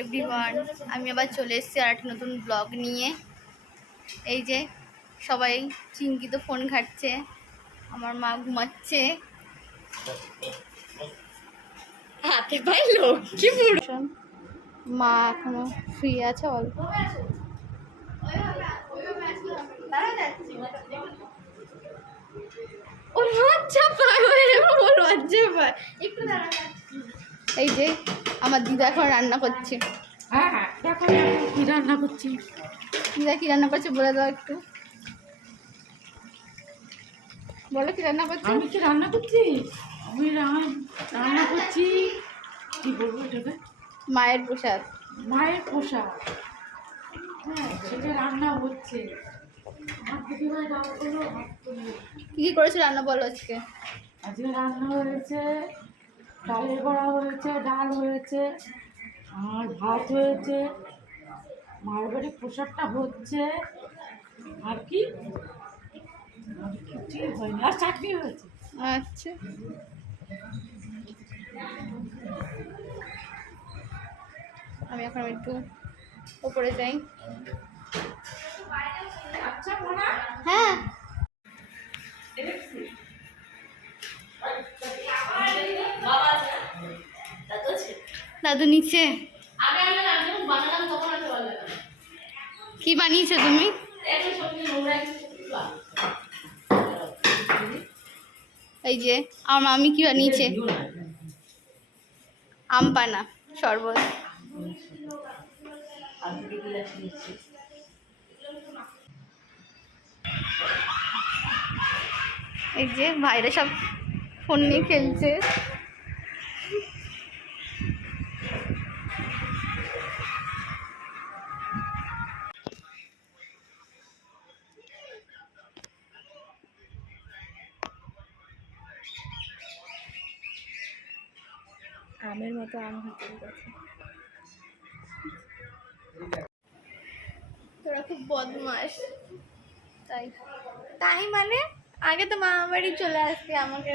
Everyone, আমি আবার চলে এসেছি আর একটা নতুন ব্লগ নিয়ে। এই যে সবাই চিঙ্কিত ফোন ঘাটছে, আমার মা ঘুমাচ্ছে, হাতে পাই লক্ষ্মী পুরো। মা এখনো ফ্রি আছে অল্প। এই যে আমার দিদা এখন রান্না করছে। হ্যাঁ দেখো কি রান্না করছি। দিদা কি রান্না করছে বলে দাও একটু, বলো কি রান্না করছে। আমি কি রান্না করছি? আমি রান্না করছি কি বলবো এটাকে, মায়ের প্রসাদ। মায়ের পোশাক। হ্যাঁ সেটা রান্না হচ্ছে। কি কি করেছে রান্না বলো আজকে। আজকে রান্না হয়েছে, ডালের বড়া হয়েছে, ডাল হয়েছে, আর ভাত হয়েছে, মায়ের বাড়ির পোশাকটা হচ্ছে, আর কি আর কিছুই হয়নি, আর চাটনি হয়েছে। আচ্ছা, আমি এখন একটু উপরে যাই। আচ্ছা মোনা, হ্যাঁ দাদু নিচে। কি বানিয়েছো তুমি? এই যে আমার মামি কি বানিয়েছে, আম পানা শরবত। এই যে ভাইরা সব ফোন নিয়ে খেলছে। আমের মতো আম হতে গেছে। তোরা খুব বদমাস। তাই তাই মানে আগে তো মামা বাড়ি চলে আসতে আমাকে,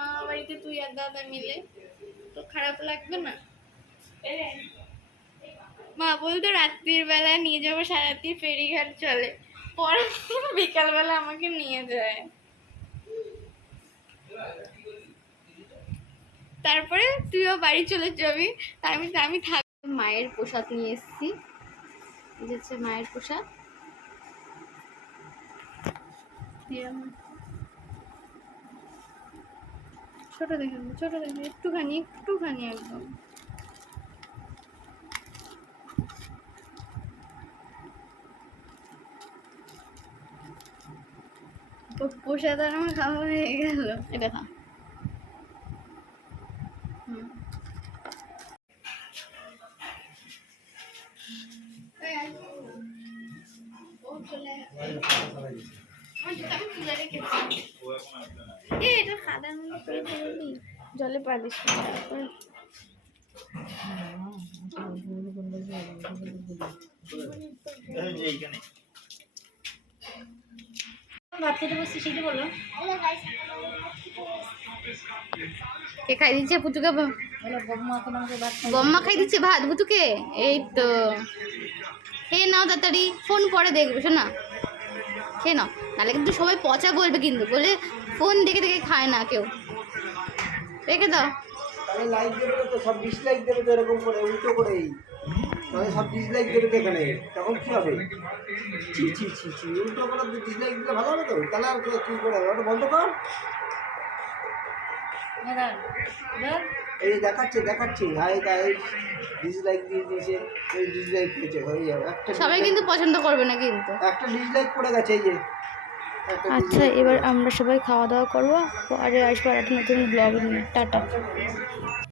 মামা বাড়িতে তুই আর দাদা মিলে, তো খারাপ লাগবে না? মা বলতো রাত্রির বেলা নিয়ে যাবো, সারাত্রি ফেরিঘাট চলে, পরের দিন বিকালবেলা আমাকে নিয়ে যায়। তারপরে তুইও বাড়ি চলে যাবি, আমি থাক। মায়ের প্রসাদ নিয়ে এসেছি, এই হচ্ছে মায়ের প্রসাদ। ছোট দেখে একটুখানি একদম। প্রসাদ আর আমার খাওয়া হয়ে গেল। এটা খা। জলে পালিশ ভাত খেতে বসছি, সেটা বলো। কে খাই দিচ্ছে পুতুকে? বম্মা খাই দিচ্ছে ভাত পুতুকে। এই তো খেয়ে নাও তাড়াতাড়ি, ফোন পরে দেখবে শোনা, খেয়ে নাও, নাহলে কিন্তু সবাই পচা বলবে, কিন্তু বলে ফোন দেখে দেখে খায় না কেউ। রেখে দাও। তাহলে লাইক দেবে তো, সব ডিসলাইক দেবে তো, এরকম করে উল্টো করেই, তাহলে সব ডিসলাইক দেবে তো এখানে, তখন কি হবে? ছি ছি ছি ছি, উল্টো করে ডিসলাইক দিলে ভালো হবে তো, তাহলে আর কি করে হবে? ওটা বন্ধ কর। এই দেখাচ্ছে হাই গাইস, ডিসলাইক দিয়ে দিয়েছে, এই ডিসলাইক হয়েছে, হয়ে যাবে একটা। সবাই কিন্তু পছন্দ করবে না, কিন্তু একটা ডিসলাইক পড়ে গেছে, এই যে। আচ্ছা, এবার আমরা সবাই খাওয়া দাওয়া করবো, পরে আসবো আর একটা নতুন ব্লগ নিয়ে। টাটা।